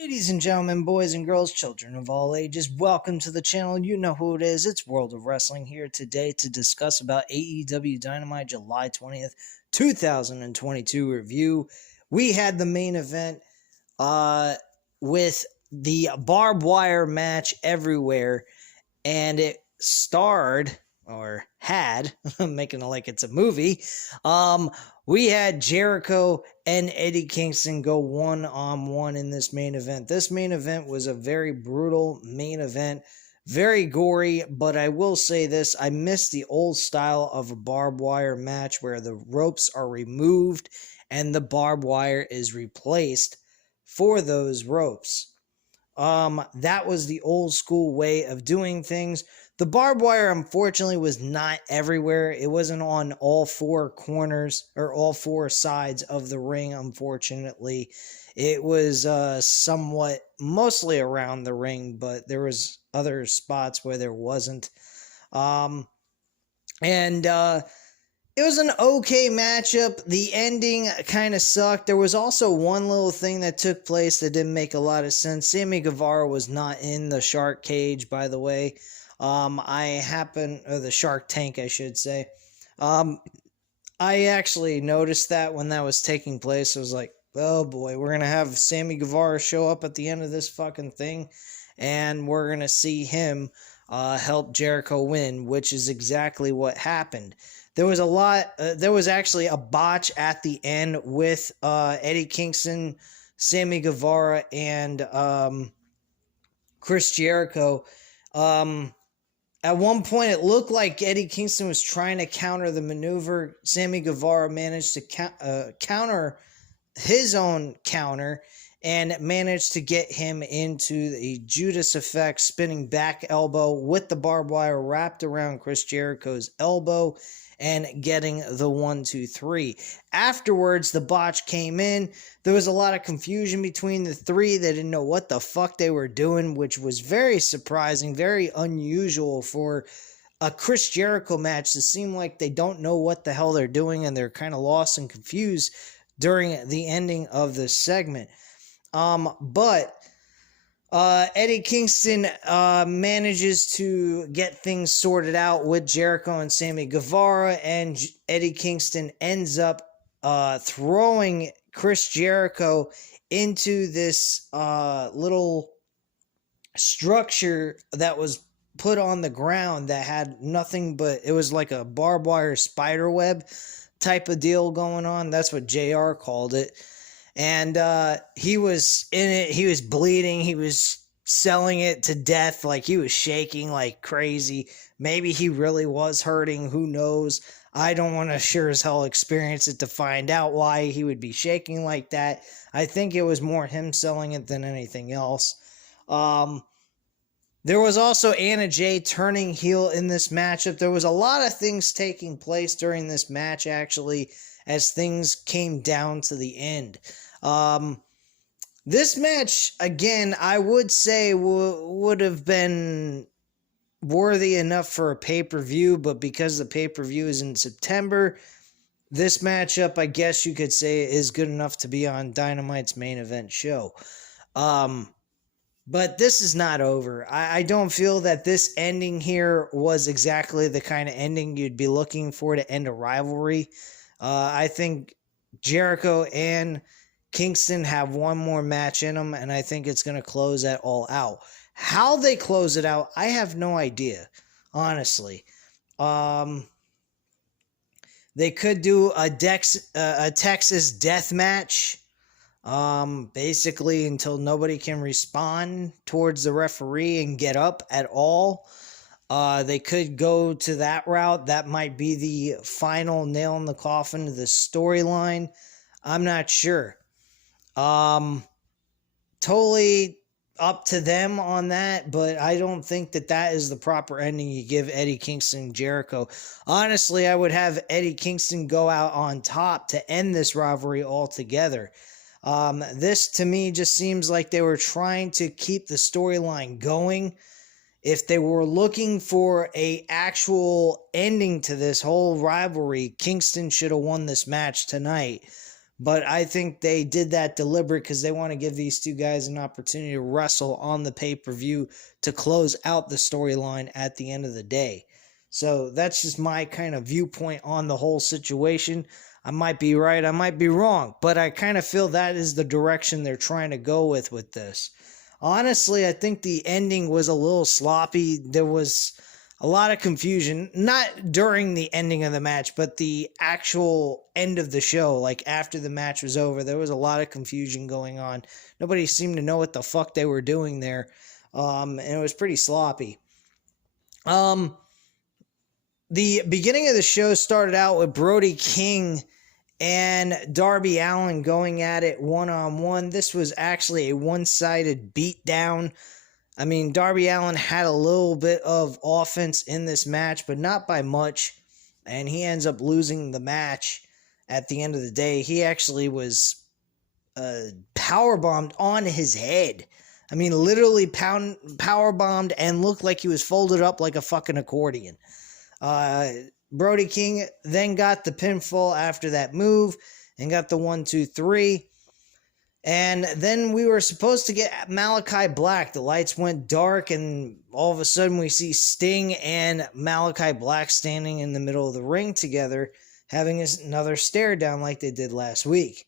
Ladies and gentlemen, boys and girls, children of all ages, welcome to the channel. You know who it is. It's World of Wrestling here today to discuss about AEW Dynamite July 20th, 2022 review. We had the main event with the barbed wire match everywhere, and it starred or had making it like it's a movie. We had Jericho and Eddie Kingston go one-on-one in this main event. This main event was a very brutal main event, very gory, but I will say this, I miss the old style of a barbed wire match where the ropes are removed and the barbed wire is replaced for those ropes. That was the old school way of doing things. The barbed wire, unfortunately, was not everywhere. It wasn't on all four corners or all four sides of the ring, unfortunately. It was somewhat mostly around the ring, but there was other spots where there wasn't. It was an okay matchup. The ending kind of sucked. There was also one little thing that took place that didn't make a lot of sense. Sammy Guevara was not in the shark cage, by the way. Or the shark tank, I should say. I actually noticed that when that was taking place. I was like, oh boy, we're going to have Sammy Guevara show up at the end of this fucking thing, and we're going to see him help Jericho win, which is exactly what happened. There was actually a botch at the end with Eddie Kingston, Sammy Guevara, and Chris Jericho. At one point, it looked like Eddie Kingston was trying to counter the maneuver. Sammy Guevara managed to counter his own counter and managed to get him into the Judas effect spinning back elbow with the barbed wire wrapped around Chris Jericho's elbow and getting the 1-2-3. Afterwards, the botch came in. There was a lot of confusion between the three. They didn't know what the fuck they were doing, which was very surprising, very unusual for a Chris Jericho match to seem like they don't know what the hell they're doing and they're kind of lost and confused during the ending of the segment. But Eddie Kingston manages to get things sorted out with Jericho and Sammy Guevara, and Eddie Kingston ends up throwing Chris Jericho into this little structure that was put on the ground that had nothing but, it was like a barbed wire spider web type of deal going on. That's what JR called it. And he was in it. He was bleeding. He was selling it to death. Like, he was shaking like crazy. Maybe he really was hurting. Who knows? I don't want to sure as hell experience it to find out why he would be shaking like that. I think it was more him selling it than anything else. There was also Anna Jay turning heel in this matchup. There was a lot of things taking place during this match, actually, as things came down to the end. This match, again, I would say would have been worthy enough for a pay-per-view, but because the pay-per-view is in September, this matchup, I guess you could say, is good enough to be on Dynamite's main event show. But this is not over. I don't feel that this ending here was exactly the kind of ending you'd be looking for to end a rivalry. I think Jericho and Kingston have one more match in them, and I think it's going to close that all out. How they close it out, I have no idea, honestly. They could do a Texas death match, basically until nobody can respond towards the referee and get up at all. They could go to that route. That might be the final nail in the coffin of the storyline. I'm not sure. Totally up to them on that, but I don't think that that is the proper ending you give Eddie Kingston and Jericho. Honestly, I would have Eddie Kingston go out on top to end this rivalry altogether. This, to me, just seems like they were trying to keep the storyline going. If they were looking for a actual ending to this whole rivalry, Kingston should have won this match tonight. But I think they did that deliberate because they want to give these two guys an opportunity to wrestle on the pay-per-view to close out the storyline at the end of the day. So that's just my kind of viewpoint on the whole situation. I might be right, I might be wrong, but I kind of feel that is the direction they're trying to go with this. Honestly, I think the ending was a little sloppy. There was a lot of confusion, not during the ending of the match, but the actual end of the show. Like after the match was over, there was a lot of confusion going on. Nobody seemed to know what the fuck they were doing there, and it was pretty sloppy. The beginning of the show started out with Brody King and Darby Allin going at it one-on-one. This was actually a one-sided beatdown. I mean, Darby Allin had a little bit of offense in this match, but not by much, and he ends up losing the match at the end of the day. He actually was powerbombed on his head. I mean, literally powerbombed and looked like he was folded up like a fucking accordion. Brody King then got the pinfall after that move and got the 1-2-3. And then we were supposed to get Malachi Black. The lights went dark, and all of a sudden we see Sting and Malachi Black standing in the middle of the ring together, having another stare down like they did last week.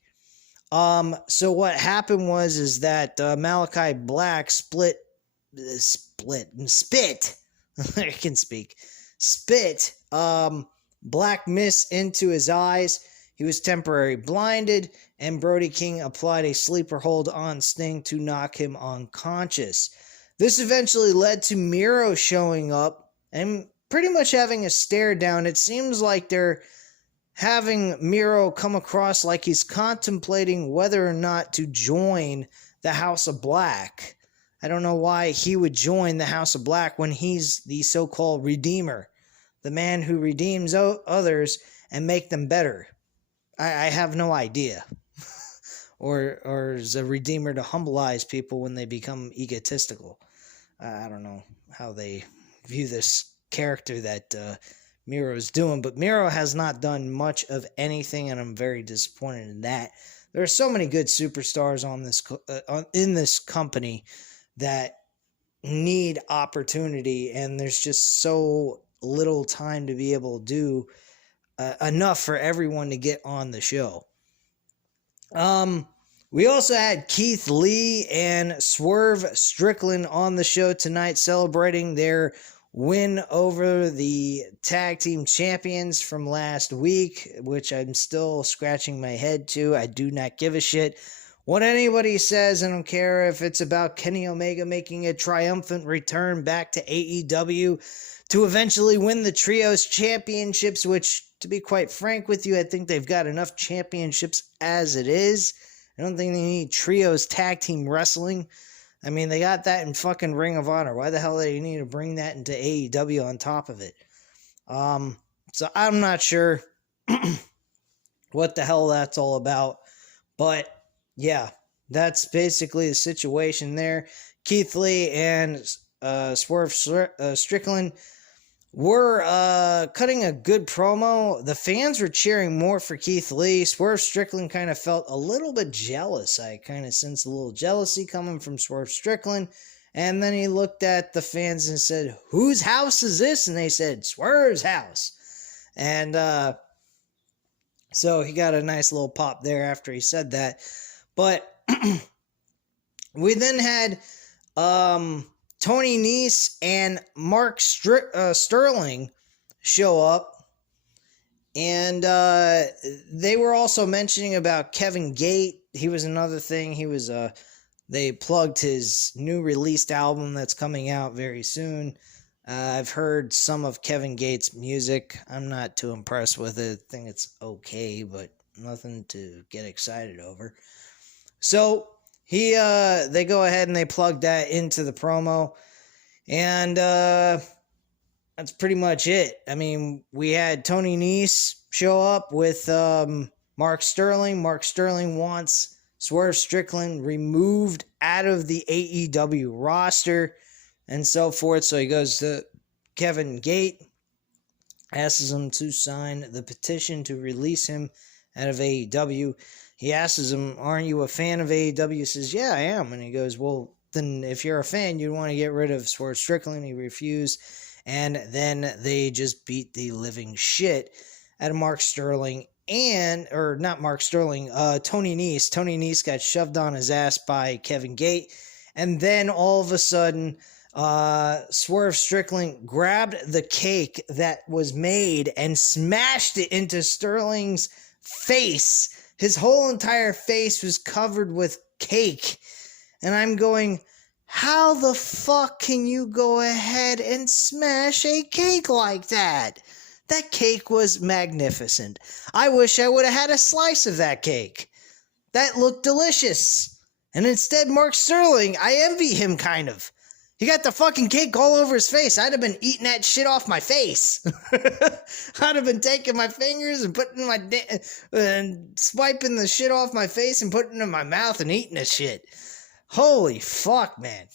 So what happened was that Malachi Black spit. I can speak. Spit black mist into his eyes. He was temporarily blinded, and Brody King applied a sleeper hold on Sting to knock him unconscious. This eventually led to Miro showing up and pretty much having a stare down. It seems like they're having Miro come across like he's contemplating whether or not to join the House of Black. I don't know why he would join the House of Black when he's the so-called Redeemer, the man who redeems others and make them better. I have no idea. or is a redeemer to humbleize people when they become egotistical. I don't know how they view this character that Miro is doing, but Miro has not done much of anything, and I'm very disappointed in that. There are so many good superstars on this in this company that need opportunity, and there's just so little time to be able to do enough for everyone to get on the show. We also had Keith Lee and Swerve Strickland on the show tonight, celebrating their win over the tag team champions from last week, which I'm still scratching my head to. I do not give a shit what anybody says. I don't care if it's about Kenny Omega making a triumphant return back to AEW to eventually win the Trios Championships, which, to be quite frank with you, I think they've got enough championships as it is. I don't think they need Trios Tag Team Wrestling. I mean, they got that in fucking Ring of Honor. Why the hell do they need to bring that into AEW on top of it? So I'm not sure what the hell that's all about. But, yeah, that's basically the situation there. Keith Lee and Swerve Strickland were cutting a good promo. The fans were cheering more for Keith Lee. Swerve Strickland kind of felt a little bit jealous. I kind of sensed a little jealousy coming from Swerve Strickland. And then he looked at the fans and said, "Whose house is this?" And they said, "Swerve's house." And so he got a nice little pop there after he said that. But we then had Tony Nese and Mark Sterling show up, and they were also mentioning about Kevin Gate. He was another thing. He was they plugged his new released album that's coming out very soon. I've heard some of Kevin Gate's music. I'm not too impressed with it. I think it's okay, but nothing to get excited over. So they go ahead and they plug that into the promo, and that's pretty much it. I mean, we had Tony Nese show up with Mark Sterling. Mark Sterling wants Swerve Strickland removed out of the AEW roster and so forth. So he goes to Kevin Gate, asks him to sign the petition to release him out of AEW. he asks him, "Aren't you a fan of AEW?" He says, "Yeah, I am." And he goes, "Well, then if you're a fan, you'd want to get rid of Swerve Strickland." He refused. And then they just beat the living shit out of Mark Sterling or not Mark Sterling, Tony Nese. Tony Nese got shoved on his ass by Kevin Gate. And then all of a sudden, Swerve Strickland grabbed the cake that was made and smashed it into Sterling's face. His whole entire face was covered with cake. And I'm going, how the fuck can you go ahead and smash a cake like that? That cake was magnificent. I wish I would have had a slice of that cake. That looked delicious. And instead, Mark Sterling, I envy him kind of. He got the fucking cake all over his face. I'd have been eating that shit off my face. I'd have been taking my fingers and putting and swiping the shit off my face and putting it in my mouth and eating the shit. Holy fuck, man.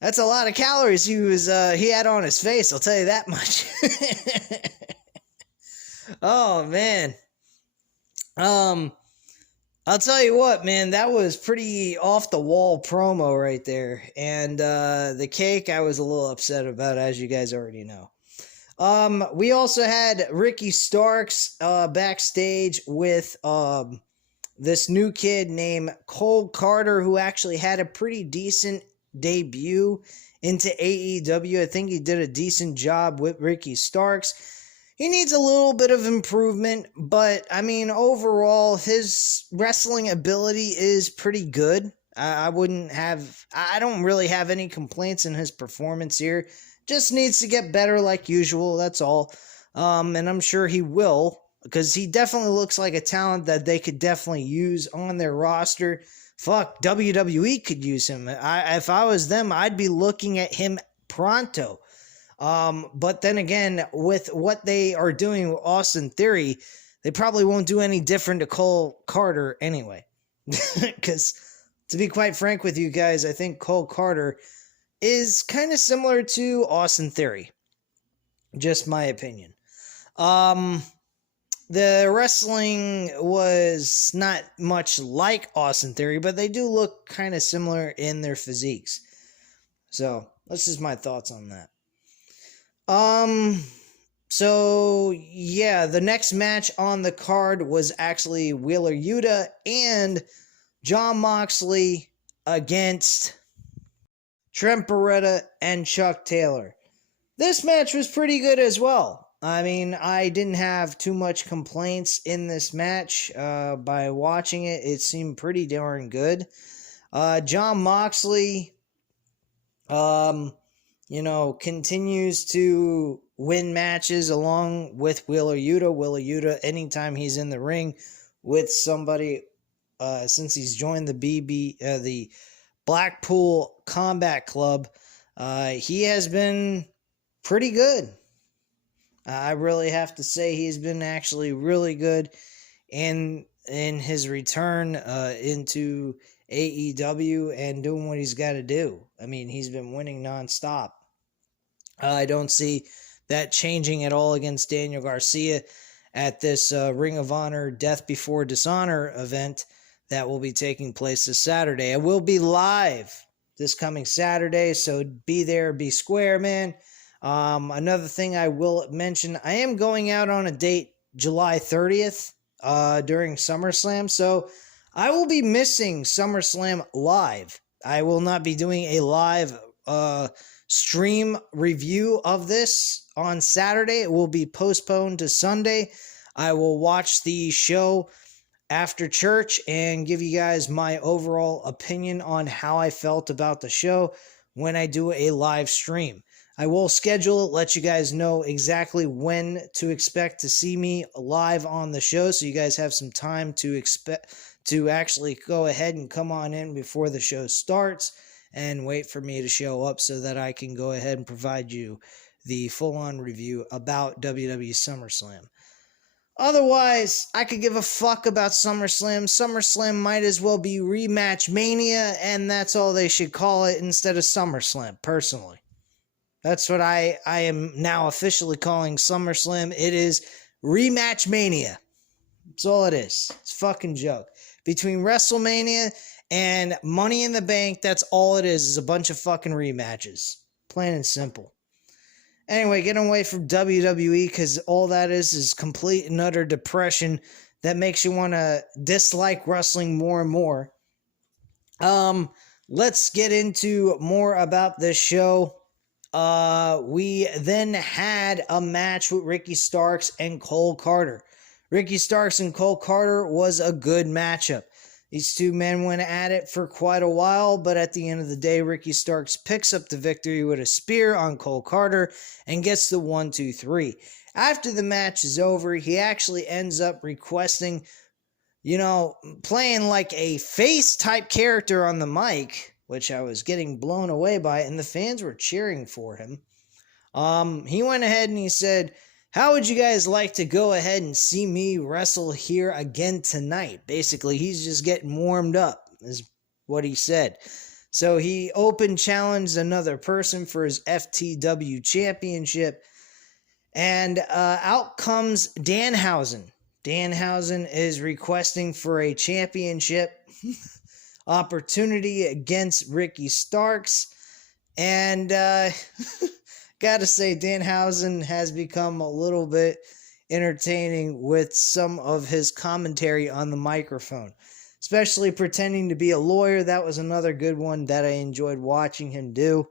That's a lot of calories he had on his face, I'll tell you that much. Oh, man. I'll tell you what, man, that was pretty off-the-wall promo right there. And the cake I was a little upset about, as you guys already know. We also had Ricky Starks backstage with this new kid named Cole Carter, who actually had a pretty decent debut into AEW. I think he did a decent job with Ricky Starks. He needs a little bit of improvement, but I mean, overall, his wrestling ability is pretty good. I don't really have any complaints in his performance here. Just needs to get better like usual, that's all. And I'm sure he will, because he definitely looks like a talent that they could definitely use on their roster. Fuck, WWE could use him. If I was them, I'd be looking at him pronto. But then again, with what they are doing with Austin Theory, they probably won't do any different to Cole Carter anyway. Because, to be quite frank with you guys, I think Cole Carter is kind of similar to Austin Theory. Just my opinion. The wrestling was not much like Austin Theory, but they do look kind of similar in their physiques. So, that's just my thoughts on that. So yeah, the next match on the card was actually Wheeler Yuta and Jon Moxley against Trent Beretta and Chuck Taylor. This match was pretty good as well. I mean, I didn't have too much complaints in this match. By watching it, it seemed pretty darn good. Jon Moxley, continues to win matches along with Wheeler Yuta. Wheeler Yuta, anytime he's in the ring with somebody, since he's joined the Blackpool Combat Club, he has been pretty good. I really have to say he's been actually really good in his return into AEW and doing what he's got to do. I mean, he's been winning nonstop. I don't see that changing at all against Daniel Garcia at this Ring of Honor Death Before Dishonor event that will be taking place this Saturday. I will be live this coming Saturday, so be there, be square, man. Another thing I will mention, I am going out on a date July 30th during SummerSlam, so I will be missing SummerSlam live. I will not be doing a live stream review of this on Saturday. It will be postponed to Sunday. I will watch the show after church and give you guys my overall opinion on how I felt about the show when I do a live stream. I will schedule it, let you guys know exactly when to expect to see me live on the show, so you guys have some time to actually go ahead and come on in before the show starts and wait for me to show up so that I can go ahead and provide you the full-on review about WWE SummerSlam. Otherwise, I could give a fuck about SummerSlam. SummerSlam might as well be Rematch Mania, and that's all they should call it instead of SummerSlam, personally. That's what I am now officially calling SummerSlam. It is Rematch Mania. That's all it is. It's a fucking joke. between WrestleMania and Money in the Bank. That's all it is a bunch of fucking rematches. Plain and simple. Anyway, getting away from WWE because all that is complete and utter depression that makes you want to dislike wrestling more and more. Let's get into more about this show. We then had a match with Ricky Starks and Cole Carter. Ricky Starks and Cole Carter was a good matchup. These two men went at it for quite a while, but at the end of the day, Ricky Starks picks up the victory with a spear on Cole Carter and gets the 1-2-3. After the match is over, he actually ends up requesting, playing like a face type character on the mic, which I was getting blown away by, and the fans were cheering for him. He went ahead and he said, "How would you guys like to go ahead and see me wrestle here again tonight?" Basically, he's just getting warmed up, is what he said. So he open challenged another person for his FTW championship, and out comes Danhausen. Danhausen is requesting for a championship opportunity against Ricky Starks, and gotta say, Danhausen has become a little bit entertaining with some of his commentary on the microphone, especially pretending to be a lawyer. That was another good one that I enjoyed watching him do.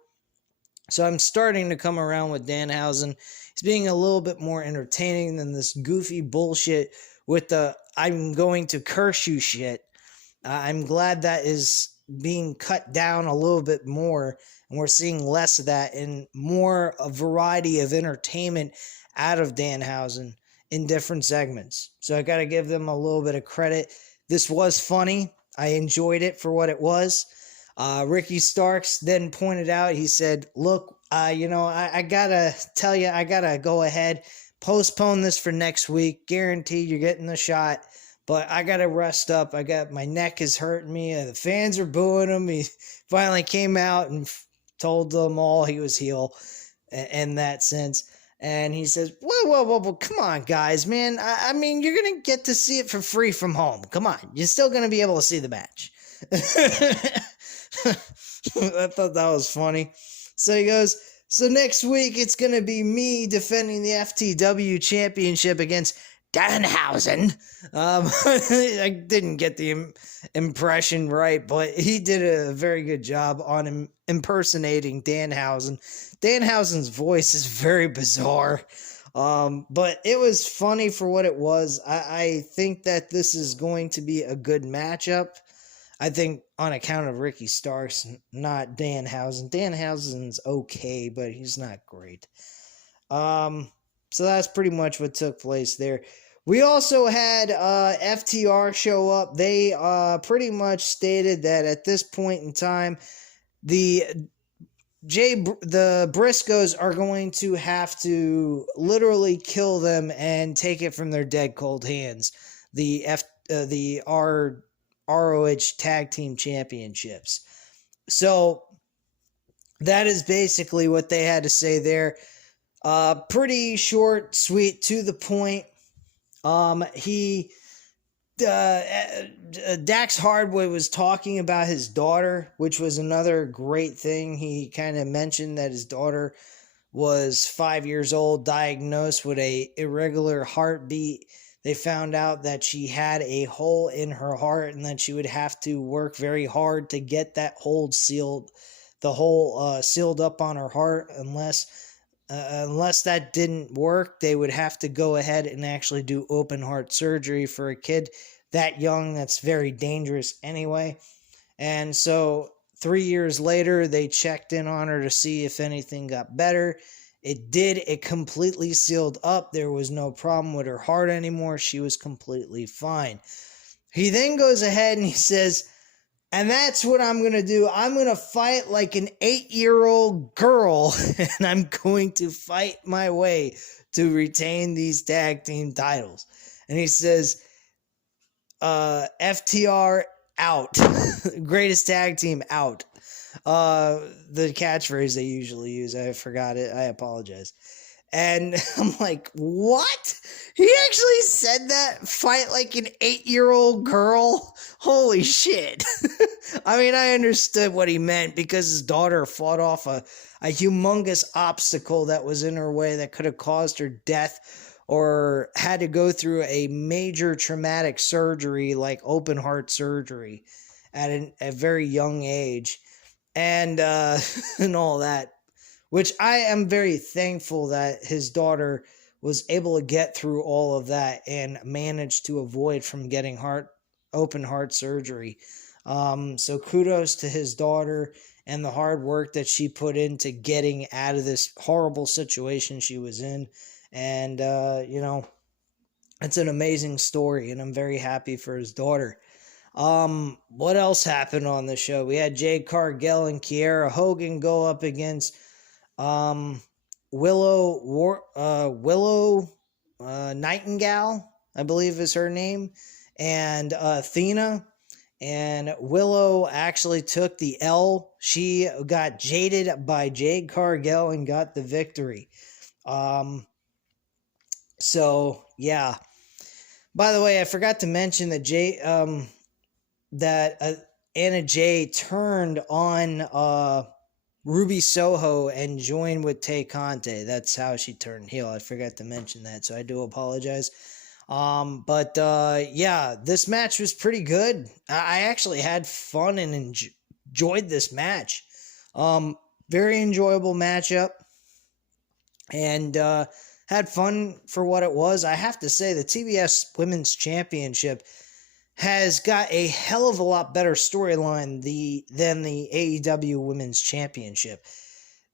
So I'm starting to come around with Danhausen. He's being a little bit more entertaining than this goofy bullshit with the "I'm going to curse you" shit. I'm glad that is being cut down a little bit more, and we're seeing less of that and more a variety of entertainment out of Danhausen in different segments. So I got to give them a little bit of credit. This was funny. I enjoyed it for what it was. Ricky Starks then pointed out, he said, "Look, I got to tell you, I got to go ahead, postpone this for next week. Guaranteed you're getting the shot. But I got to rest up. My neck is hurting me. The fans are booing him." He finally came out and told them all he was heel in that sense. And he says, whoa, come on, guys, man. I mean, you're going to get to see it for free from home. Come on. You're still going to be able to see the match. I thought that was funny. So he goes, "So next week, it's going to be me defending the FTW championship against Danhausen." I didn't get the impression right, but he did a very good job on impersonating Danhausen. Danhausen's voice is very bizarre, but it was funny for what it was. I think that this is going to be a good matchup. I think on account of Ricky Starks, not Danhausen. Danhausen's okay, but he's not great. So that's pretty much what took place there. We also had FTR show up. They pretty much stated that at this point in time, the Briscoes are going to have to literally kill them and take it from their dead cold hands. The ROH Tag Team Championships. So that is basically what they had to say there. Pretty short, sweet, to the point. Dax Hardwood was talking about his daughter, which was another great thing. He kind of mentioned that his daughter was 5 years old, diagnosed with a irregular heartbeat. They found out that she had a hole in her heart and that she would have to work very hard to get that hole sealed up on her heart. Unless that didn't work, they would have to go ahead and actually do open heart surgery for a kid that young. That's very dangerous anyway. And so 3 years later, they checked in on her to see if anything got better. It did. It completely sealed up. There was no problem with her heart anymore. She was completely fine. He then goes ahead and he says, "And that's what I'm going to do. I'm going to fight like an 8-year-old girl, and I'm going to fight my way to retain these tag team titles." And he says, FTR out. Greatest tag team out. The catchphrase they usually use. I forgot it. I apologize. And I'm like, what? He actually said that? Fight like an 8-year-old girl? Holy shit. I mean, I understood what he meant because his daughter fought off a humongous obstacle that was in her way that could have caused her death or had to go through a major traumatic surgery like open heart surgery at a very young age. And and all that, which I am very thankful that his daughter was able to get through all of that and managed to avoid from getting open heart surgery. So kudos to his daughter and the hard work that she put into getting out of this horrible situation she was in. And, it's an amazing story, and I'm very happy for his daughter. What else happened on the show? We had Jade Cargill and Kiera Hogan go up against Willow Nightingale, I believe is her name, and Athena. And Willow actually took the L. She got jaded by Jade Cargill and got the victory. So yeah. By the way, I forgot to mention that Anna Jay turned on Ruby Soho and joined with Tay Conte. That's how she turned heel. I forgot to mention that, so I do apologize. But yeah, this match was pretty good. I actually had fun and enjoyed this match. Very enjoyable matchup, and had fun for what it was. I have to say, the TBS Women's Championship has got a hell of a lot better storyline than the AEW Women's Championship.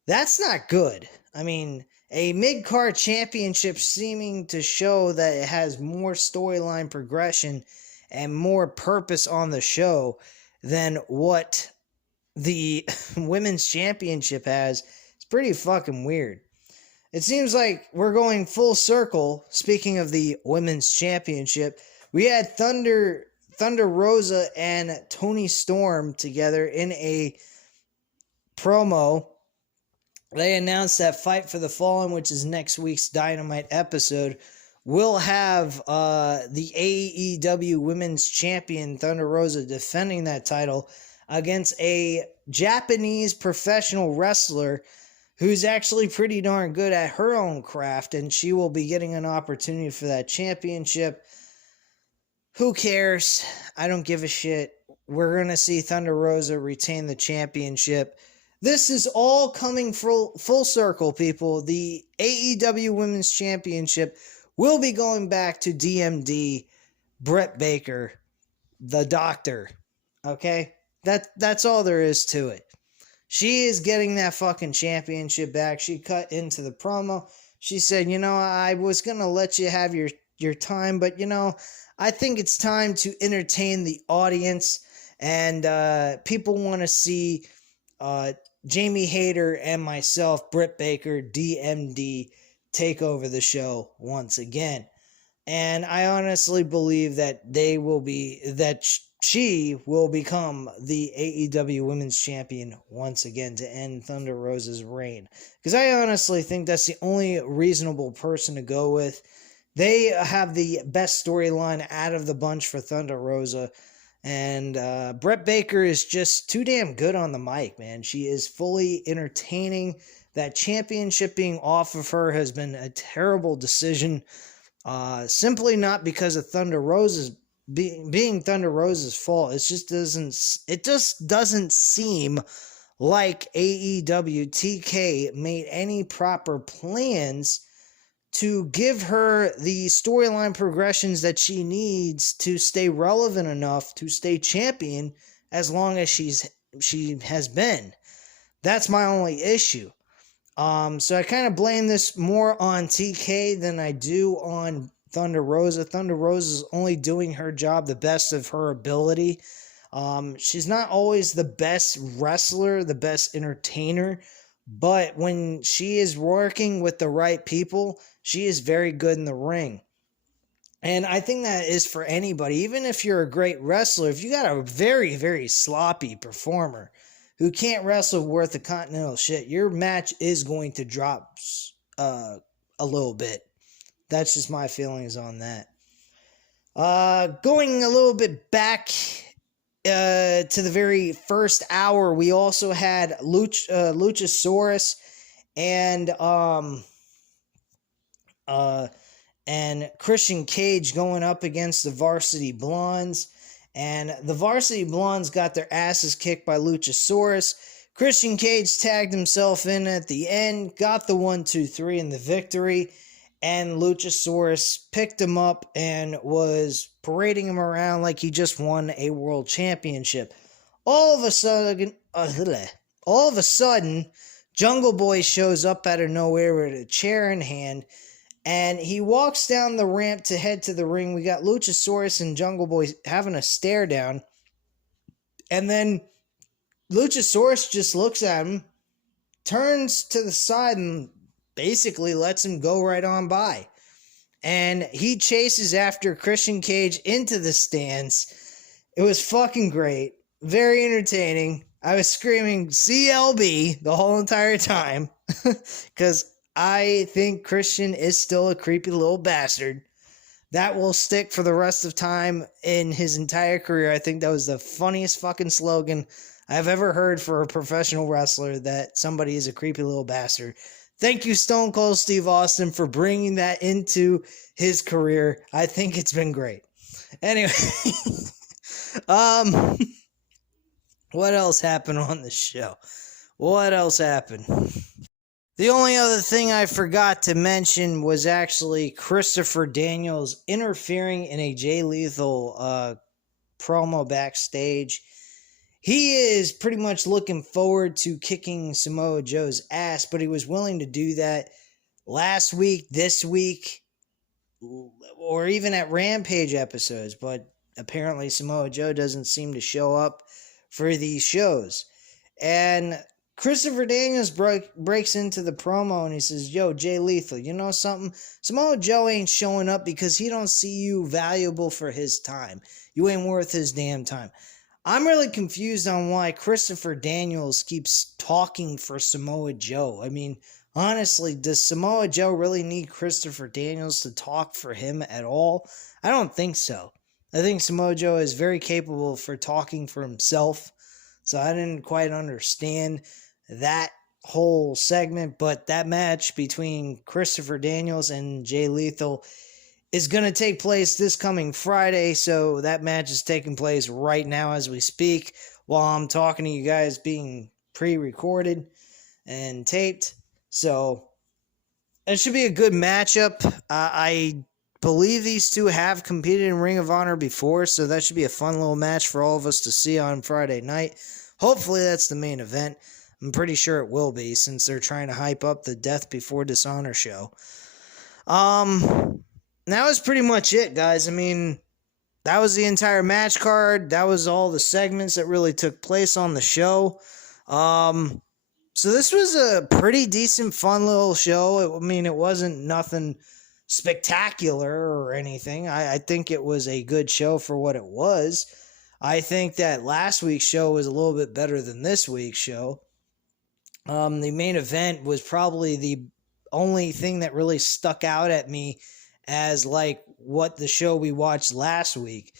That's not good. I mean, a mid-card championship seeming to show that it has more storyline progression and more purpose on the show than what the Women's Championship has. It's pretty fucking weird. It seems like we're going full circle. Speaking of the Women's Championship, we had Thunder Rosa and Toni Storm together in a promo. They announced that Fight for the Fallen, which is next week's Dynamite episode, will have the AEW Women's Champion Thunder Rosa defending that title against a Japanese professional wrestler who's actually pretty darn good at her own craft, and she will be getting an opportunity for that championship. Who cares? I don't give a shit. We're going to see Thunder Rosa retain the championship. This is all coming full circle, people. The AEW Women's Championship will be going back to DMD, Britt Baker, the Doctor. Okay? That's all there is to it. She is getting that fucking championship back. She cut into the promo. She said, I was going to let you have your time, but, I think it's time to entertain the audience. And people want to see Jamie Hayter and myself, Britt Baker, DMD, take over the show once again. And I honestly believe that she will become the AEW Women's Champion once again to end Thunder Rosa's reign. Because I honestly think that's the only reasonable person to go with. They have the best storyline out of the bunch for Thunder Rosa. And Britt Baker is just too damn good on the mic, man. She is fully entertaining. That championship being off of her has been a terrible decision. Simply not because of Thunder Rosa's being Thunder Rosa's fault. It just doesn't seem like AEW TK made any proper plans to give her the storyline progressions that she needs to stay relevant enough to stay champion as long as she has been. That's my only issue. So I kind of blame this more on TK than I do on Thunder Rosa. Thunder Rosa is only doing her job the best of her ability. She's not always the best wrestler, the best entertainer, but when she is working with the right people, she is very good in the ring. And I think that is for anybody. Even if you're a great wrestler, if you got a very, very sloppy performer who can't wrestle worth the continental shit, your match is going to drop a little bit. That's just my feelings on that. Going a little bit back to the very first hour, we also had Luchasaurus and Christian Cage going up against the Varsity Blondes. And the Varsity Blondes got their asses kicked by Luchasaurus. Christian Cage tagged himself in at the end, got the 1-2-3 in the victory, and Luchasaurus picked him up and was parading him around like he just won a world championship. All of a sudden, Jungle Boy shows up out of nowhere with a chair in hand, and he walks down the ramp to head to the ring. We got Luchasaurus and Jungle Boy having a stare down, and then Luchasaurus just looks at him, turns to the side, and basically lets him go right on by. And he chases after Christian Cage into the stands. It was fucking great. Very entertaining. I was screaming CLB the whole entire time because I think Christian is still a creepy little bastard. That will stick for the rest of time in his entire career. I think that was the funniest fucking slogan I've ever heard for a professional wrestler, that somebody is a creepy little bastard. Thank you, Stone Cold Steve Austin, for bringing that into his career. I think it's been great. Anyway, what else happened on the show? What else happened? The only other thing I forgot to mention was actually Christopher Daniels interfering in a Jay Lethal promo backstage. He is pretty much looking forward to kicking Samoa Joe's ass, but he was willing to do that last week, this week, or even at Rampage episodes. But apparently Samoa Joe doesn't seem to show up for these shows. And Christopher Daniels breaks into the promo and he says, yo, Jay Lethal, you know something? Samoa Joe ain't showing up because he don't see you valuable for his time. You ain't worth his damn time. I'm really confused on why Christopher Daniels keeps talking for Samoa Joe. I mean, honestly, does Samoa Joe really need Christopher Daniels to talk for him at all? I don't think so. I think Samoa Joe is very capable for talking for himself. So I didn't quite understand that whole segment, but that match between Christopher Daniels and Jay Lethal is going to take place this coming Friday, so that match is taking place right now as we speak, while I'm talking to you guys, being pre-recorded and taped. So it should be a good matchup. I believe these two have competed in Ring of Honor before, so that should be a fun little match for all of us to see on Friday night. Hopefully that's the main event. I'm pretty sure it will be, since they're trying to hype up the Death Before Dishonor show. That was pretty much it, guys. I mean, that was the entire match card. That was all the segments that really took place on the show. So this was a pretty decent, fun little show. I mean, it wasn't nothing spectacular or anything. I think it was a good show for what it was. I think that last week's show was a little bit better than this week's show. The main event was probably the only thing that really stuck out at me as like what the show we watched last week.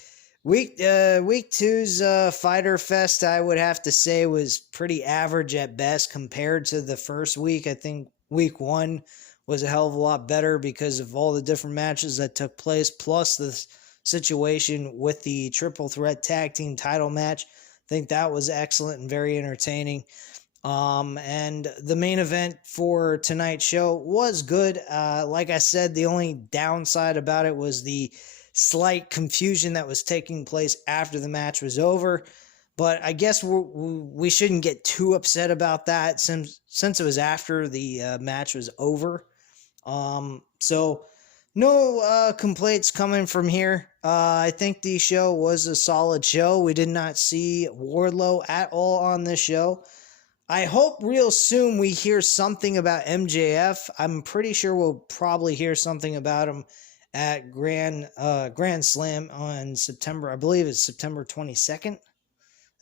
Week two's Fighter Fest, I would have to say, was pretty average at best compared to the first week. I think week one was a hell of a lot better because of all the different matches that took place, plus the situation with the triple threat tag team title match. I think that was excellent and very entertaining. And the main event for tonight's show was good. Like I said, the only downside about it was the slight confusion that was taking place after the match was over. But I guess we shouldn't get too upset about that since it was after the match was over. So no complaints coming from here. I think the show was a solid show. We did not see Wardlow at all on this show. I hope real soon we hear something about MJF. I'm pretty sure we'll probably hear something about him at Grand Slam on September. I believe it's September 22nd.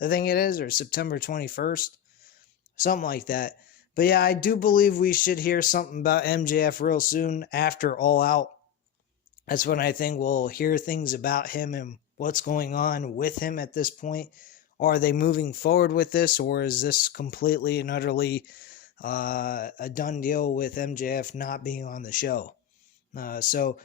I think it is, or September 21st, something like that. But yeah, I do believe we should hear something about MJF real soon after All Out. That's when I think we'll hear things about him and what's going on with him at this point. Are they moving forward with this, or is this completely and utterly a done deal with MJF not being on the show? So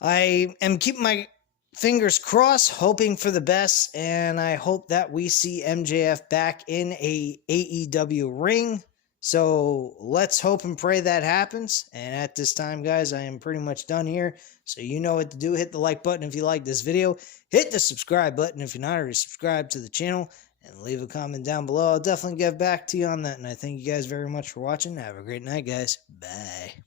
I am keeping my fingers crossed, hoping for the best, and I hope that we see MJF back in a AEW ring. So let's hope and pray that happens. And at this time, guys, I am pretty much done here. So you know what to do. Hit the like button if you like this video. Hit the subscribe button if you're not already subscribed to the channel. And leave a comment down below. I'll definitely get back to you on that. And I thank you guys very much for watching. Have a great night, guys. Bye.